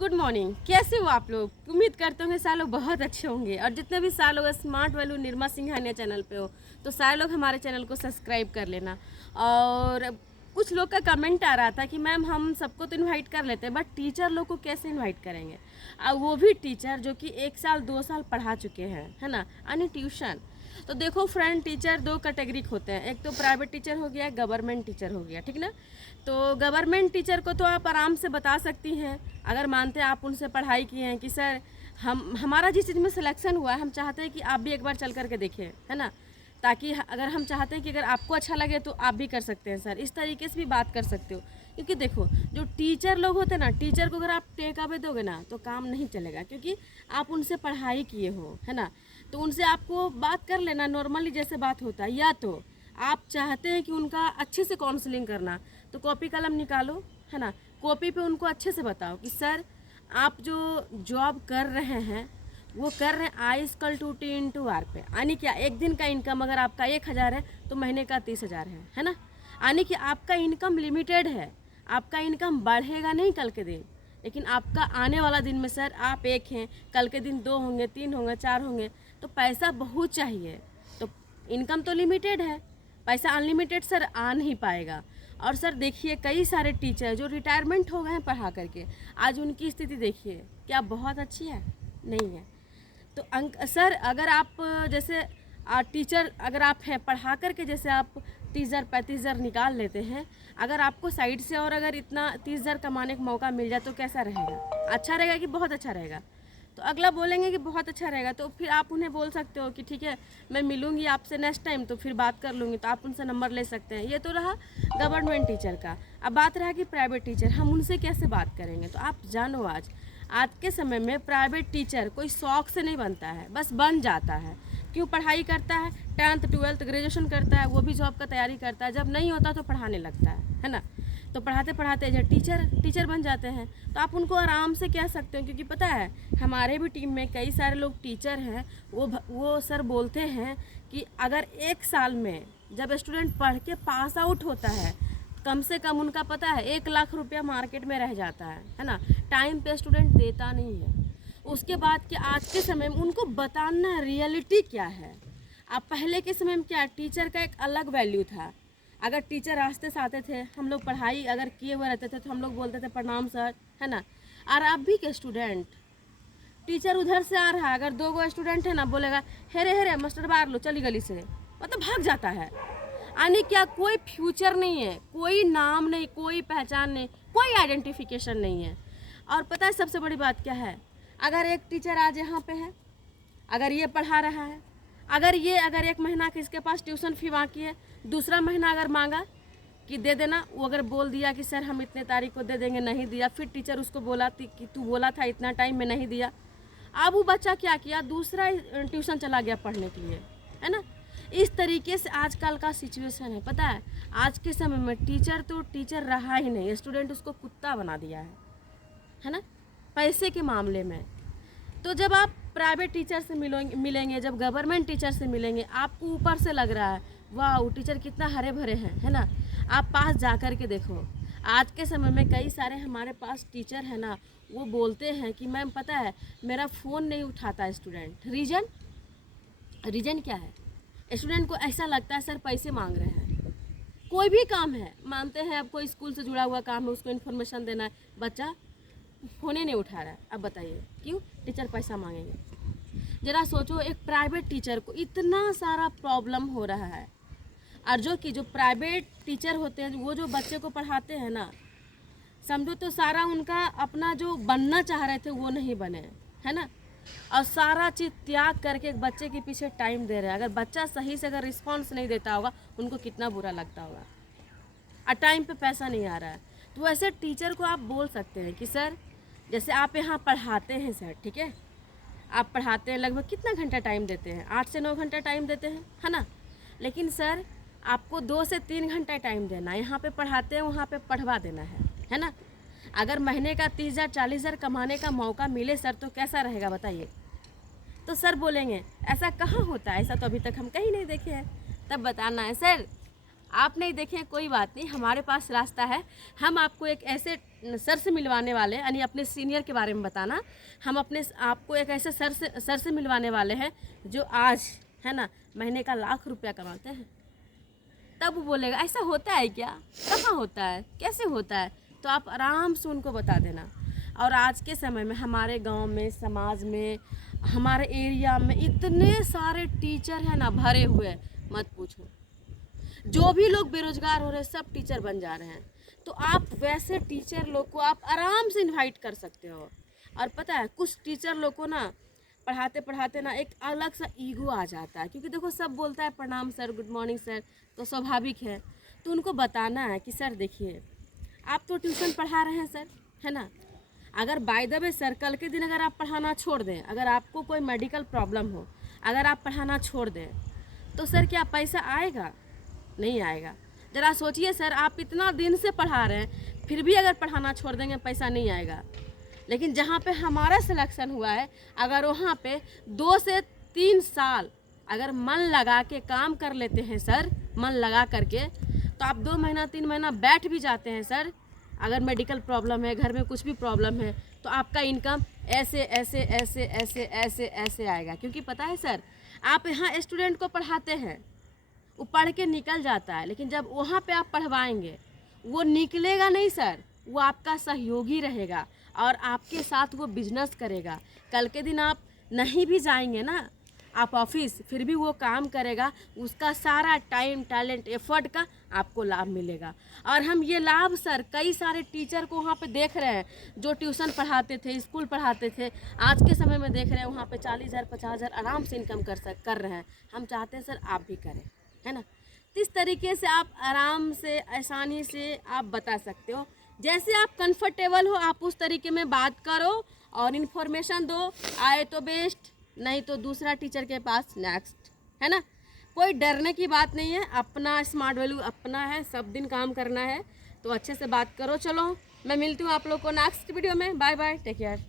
Good morning. कैसे हो आप लोग? उम्मीद करते होंगे सारे लोग बहुत अच्छे होंगे। और जितने भी सारे लोग smart value Nirma Singhania channel पे हो तो सारे लोग हमारे चैनल को सब्सक्राइब कर लेना। और कुछ लोग का कमेंट आ रहा था कि मैम हम सबको तो इनवाइट कर लेते हैं बट टीचर लोग को कैसे इनवाइट करेंगे, और वो भी टीचर जो कि 1 साल 2 साल पढ़ा चुके हैं, है ना, यानी ट्यूशन। तो देखो फ्रेंड, टीचर दो कैटेगरी होते हैं, एक तो प्राइवेट टीचर हो गया, गवर्नमेंट टीचर हो गया, ठीक ना। तो गवर्नमेंट टीचर को तो आप आराम से बता सकती हैं, अगर मानते हैं आप उनसे पढ़ाई किए हैं कि सर हमारा जिस चीज़ में सिलेक्शन हुआ है हम चाहते हैं कि आप भी एक बार चल करके देखें, है ना, ताकि अगर हम चाहते हैं कि अगर आपको अच्छा लगे तो आप भी कर सकते हैं सर, इस तरीके से भी बात कर सकते हो। क्योंकि देखो जो टीचर लोग होते हैं ना, टीचर को अगर आप टेक अवे दोगे ना तो काम नहीं चलेगा, क्योंकि आप उनसे पढ़ाई किए हो, है ना। तो उनसे आपको बात कर लेना नॉर्मली जैसे बात होता है, या तो आप चाहते हैं कि उनका अच्छे से काउंसलिंग करना तो कॉपी कलम निकालो, है ना, कॉपी पे उनको अच्छे से बताओ कि सर आप जो जॉब कर रहे हैं वो कर रहे हैं I equal to T into R पे, यानी क्या एक दिन का इनकम अगर आपका 1,000 है तो महीने का 30,000 है ना। यानी कि आपका इनकम लिमिटेड है, आपका इनकम बढ़ेगा नहीं कल के दिन, लेकिन आपका आने वाला दिन में सर आप एक हैं, कल के दिन 2 होंगे, 3 होंगे, 4 होंगे, तो पैसा बहुत चाहिए। तो इनकम तो लिमिटेड है, पैसा अनलिमिटेड सर आ नहीं पाएगा। और सर देखिए कई सारे टीचर जो रिटायरमेंट हो गए हैं पढ़ा करके, आज उनकी स्थिति देखिए, क्या बहुत अच्छी है? नहीं है। तो सर अगर आप जैसे टीचर अगर आप हैं पढ़ा करके, जैसे आप 30,000 35,000 निकाल लेते हैं, अगर आपको साइड से और अगर इतना 30,000 कमाने का मौका मिल जाए तो कैसा रहेगा? अच्छा रहेगा कि बहुत अच्छा रहेगा? तो अगला बोलेंगे कि बहुत अच्छा रहेगा, तो फिर आप उन्हें बोल सकते हो कि ठीक है मैं मिलूंगी आपसे नेक्स्ट टाइम, तो फिर बात कर लूँगी, तो आप उनसे नंबर ले सकते हैं। ये तो रहा गवर्नमेंट टीचर का। अब बात रहा कि प्राइवेट टीचर हम उनसे कैसे बात करेंगे। तो आप जानो आज के समय में प्राइवेट टीचर कोई शौक से नहीं बनता है, बस बन जाता है। क्यों? पढ़ाई करता है, 10th 12th ग्रेजुएशन करता है, वो भी जॉब का तैयारी करता है, जब नहीं होता तो पढ़ाने लगता है ना। तो पढ़ाते पढ़ाते जब टीचर बन जाते हैं तो आप उनको आराम से कह सकते हो, क्योंकि पता है हमारे भी टीम में कई सारे लोग टीचर हैं, वो सर बोलते हैं कि अगर 1 साल में जब स्टूडेंट पढ़ के पास आउट होता है, कम से कम उनका पता है 1 लाख रुपया मार्केट में रह जाता है ना। टाइम पे स्टूडेंट देता नहीं है। उसके बाद कि आज के समय में उनको बताना रियलिटी क्या है। अब पहले के समय में क्या, टीचर का एक अलग वैल्यू था। अगर टीचर रास्ते से आते थे, हम लोग पढ़ाई अगर किए हुए रहते थे तो हम लोग बोलते थे प्रणाम सर, है ना। और अभी के स्टूडेंट, टीचर उधर से आ रहा है, अगर 2 स्टूडेंट है ना, बोलेगा हेरे हेरे मास्टर बाहर लो चली गली से, मतलब भाग जाता है। यानी क्या, कोई फ्यूचर नहीं है, कोई नाम नहीं, कोई पहचान नहीं, कोई आइडेंटिफिकेशन नहीं है। और पता है सबसे बड़ी बात क्या है? अगर एक टीचर आज यहाँ पे है, अगर ये पढ़ा रहा है, अगर 1 महीना का इसके पास ट्यूशन फी बाकी है, दूसरा महीना अगर मांगा कि दे देना, वो अगर बोल दिया कि सर हम इतने तारीख को दे देंगे, नहीं दिया, फिर टीचर उसको बोला कि तू बोला था इतना टाइम में नहीं दिया, अब वो बच्चा क्या किया, दूसरा ट्यूशन चला गया पढ़ने के लिए, है ना। इस तरीके से आजकल का सिचुएशन है। पता है आज के समय में टीचर तो टीचर रहा ही नहीं, स्टूडेंट उसको कुत्ता बना दिया है ना, पैसे के मामले में। तो जब आप प्राइवेट टीचर से मिलेंगे, जब गवर्नमेंट टीचर से मिलेंगे, आपको ऊपर से लग रहा है वाह टीचर कितना हरे भरे हैं, है ना। आप पास जा कर के देखो, आज के समय में कई सारे हमारे पास टीचर है ना, वो बोलते हैं कि मैम पता है मेरा फ़ोन नहीं उठाता स्टूडेंट, रीज़न क्या है? स्टूडेंट को ऐसा लगता है सर पैसे मांग रहे हैं। कोई भी काम है, मानते हैं अब कोई स्कूल से जुड़ा हुआ काम है, उसको इन्फॉर्मेशन देना है, बच्चा फ़ोन ही नहीं उठा रहा है, अब बताइए क्यों? टीचर पैसा मांगेंगे। ज़रा सोचो, एक प्राइवेट टीचर को इतना सारा प्रॉब्लम हो रहा है, और जो प्राइवेट टीचर होते हैं वो जो बच्चे को पढ़ाते हैं ना, समझो तो सारा उनका अपना जो बनना चाह रहे थे वो नहीं बने, है ना। और सारा चीज़ त्याग करके एक बच्चे के पीछे टाइम दे रहे हैं। अगर बच्चा सही से अगर रिस्पॉन्स नहीं देता होगा, उनको कितना बुरा लगता होगा। और टाइम पे पैसा नहीं आ रहा है, तो ऐसे टीचर को आप बोल सकते हैं कि सर जैसे आप यहाँ पढ़ाते हैं सर, ठीक है, आप पढ़ाते हैं, लगभग कितना घंटा टाइम देते हैं? 8 से 9 घंटा टाइम देते हैं, है ना। लेकिन सर आपको 2 से 3 घंटा टाइम देना है, यहाँ पे पढ़ाते हैं वहाँ पे पढ़वा देना है ना। अगर महीने का 30,000 40,000 कमाने का मौका मिले सर तो कैसा रहेगा बताइए? तो सर बोलेंगे ऐसा कहाँ होता है, ऐसा तो अभी तक हम कहीं नहीं देखे हैं। तब बताना है सर आप नहीं देखें कोई बात नहीं, हमारे पास रास्ता है, हम आपको एक ऐसे सर से मिलवाने वाले, यानी अपने सीनियर के बारे में बताना। हम अपने आपको एक ऐसे सर से मिलवाने वाले हैं जो आज है ना महीने का लाख रुपया कमाते हैं। तब वो बोलेगा ऐसा होता है क्या, कहाँ होता है, कैसे होता है, तो आप आराम से उनको बता देना। और आज के समय में हमारे गांव में, समाज में, हमारे एरिया में इतने सारे टीचर हैं ना भरे हुए, मत पूछो। जो भी लोग बेरोजगार हो रहे हैं सब टीचर बन जा रहे हैं। तो आप वैसे टीचर लोग को आप आराम से इनवाइट कर सकते हो। और पता है कुछ टीचर लोग को ना पढ़ाते पढ़ाते ना एक अलग सा ईगो आ जाता है, क्योंकि देखो सब बोलता है प्रणाम सर, गुड मॉर्निंग सर, तो स्वाभाविक है। तो उनको बताना है कि सर देखिए आप तो ट्यूशन पढ़ा रहे हैं सर, है ना, अगर बाय द वे सर कल के दिन अगर आप पढ़ाना छोड़ दें, अगर आपको कोई मेडिकल प्रॉब्लम हो, अगर आप पढ़ाना छोड़ दें तो सर क्या पैसा आएगा? नहीं आएगा। ज़रा सोचिए सर, आप इतना दिन से पढ़ा रहे हैं फिर भी अगर पढ़ाना छोड़ देंगे पैसा नहीं आएगा। लेकिन जहाँ पे हमारा सिलेक्शन हुआ है, अगर वहाँ पे 2 से 3 साल अगर मन लगा के काम कर लेते हैं सर, मन लगा करके, तो आप 2 महीना 3 महीना बैठ भी जाते हैं सर, अगर मेडिकल प्रॉब्लम है, घर में कुछ भी प्रॉब्लम है, तो आपका इनकम ऐसे ऐसे ऐसे ऐसे ऐसे ऐसे आएगा। क्योंकि पता है सर, आप यहाँ स्टूडेंट को पढ़ाते हैं, वो पढ़ के निकल जाता है, लेकिन जब वहाँ पे आप पढ़वाएंगे वो निकलेगा नहीं सर, वो आपका सहयोगी रहेगा और आपके साथ वो बिजनेस करेगा। कल के दिन आप नहीं भी जाएंगे ना आप ऑफिस, फिर भी वो काम करेगा, उसका सारा टाइम, टैलेंट, एफर्ट का आपको लाभ मिलेगा। और हम ये लाभ सर कई सारे टीचर को वहाँ पे देख रहे हैं जो ट्यूशन पढ़ाते थे, स्कूल पढ़ाते थे, आज के समय में देख रहे हैं वहाँ पे 40,000 50,000 आराम से इनकम कर रहे हैं। हम चाहते हैं सर आप भी करें, है ना। तो इस तरीके से आप आराम से, आसानी से आप बता सकते हो, जैसे आप कंफर्टेबल हो आप उस तरीके में बात करो और इन्फॉर्मेशन दो। आए तो बेस्ट, नहीं तो दूसरा टीचर के पास नेक्स्ट, है ना। कोई डरने की बात नहीं है, अपना स्मार्ट वैल्यू अपना है, सब दिन काम करना है, तो अच्छे से बात करो। चलो मैं मिलती हूँ आप लोग को नेक्स्ट वीडियो में। Bye bye, take care.